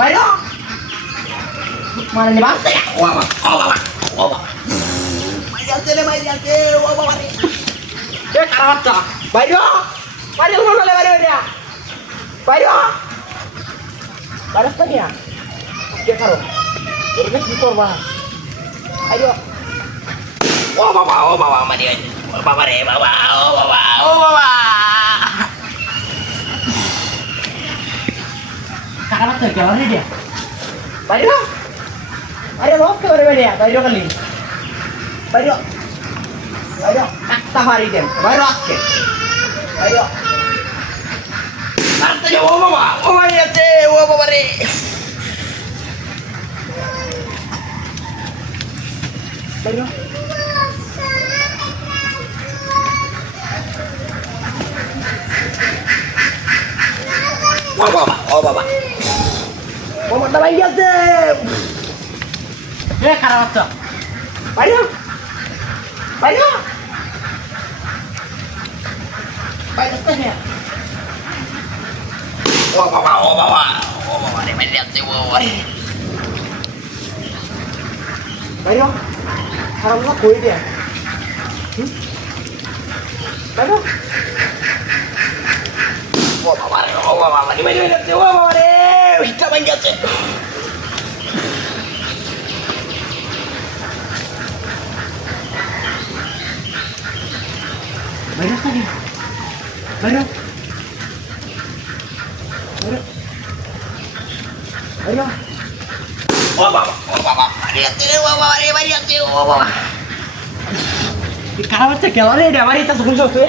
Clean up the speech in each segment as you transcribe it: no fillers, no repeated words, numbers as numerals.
বাইরে মানে বাসে ও বাবা ও বাবা ও বাবা বাইরে আছে রে বাইরে আছে ও বাবা রে এ কারাবাচ্চা বাইরে বাইরে উঠো চলে বাইরে বাইরে বাইরে বাইরে নিয়া কে কারো এর কি করবা বাইরে ও বাবা মারি ও বাবা রে বাবা ও বাবা কারাবাচ্চা কেমন রে দিয়া বাইরে আরে রক করে বাইরে বাইরে খালি বাইরে বাইরে একটা মারি দেন বাইরে আজকে বাইরে মারতে যাও ও বাবা ও বাইরে আছে ও বাবা রে বাইরে ও বাবা ও বাবা ও মাথা বাইরে আছে এ কারাবাচ্চা বাইরে বাইরে বাইরে থেকে ও বাবা রে বাইরে আছে ও বাবা বাইরে হারাম না কই দে বাইরে ও বাবা রে বাইরে আছে ও বাবা রে হিটা বাইরে আছে বাইরে থাকি বাইরে বাইরে বাইরে ও বাবা বাইরে আছে রে ও বাবা রে বাইরে আছে ও বাবা কি কারাবাচ্চা কেমন রে এটা বাড়িতে যখন চলছে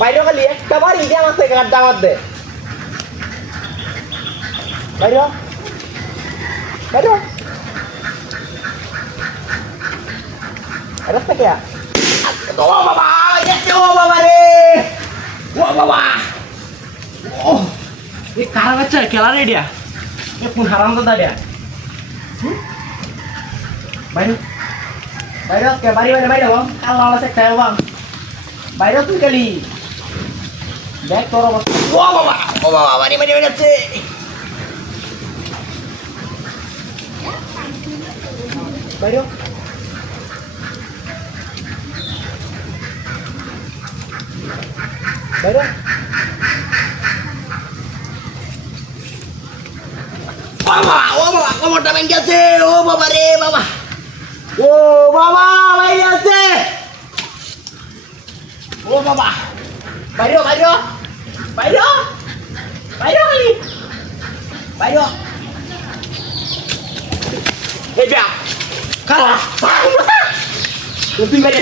বাইরে খালি একটা বাড়ি দিয়ে আমার থেকে গাড্ডা মার দে বাইরে বাইরে রাস্তা কে ও বাবা ও বাবা রে ও বাবা ও এই কারাবাচ্চা খেলা রে এটা এ কোন হারাম দাদা এটা বাইরে বাইরে কে বাড়ি বাইরে বাইরে বাম আল্লাহ আল্লাহ একটা বাম বাইরে তুই গেলি দেখ তোর অবস্থা ও বাবা বাড়ি বাইরে বাইরে আছে বাইরে বাইরে বাবা কোমরটা ভেঙে গেছে ও বাবা রে বাবা ও বাবা বাইরে আছে ও বাবা বাইরে বাইরে বাইরে বাইরে খালি বাইরে এই যা কারা তুই বাইরে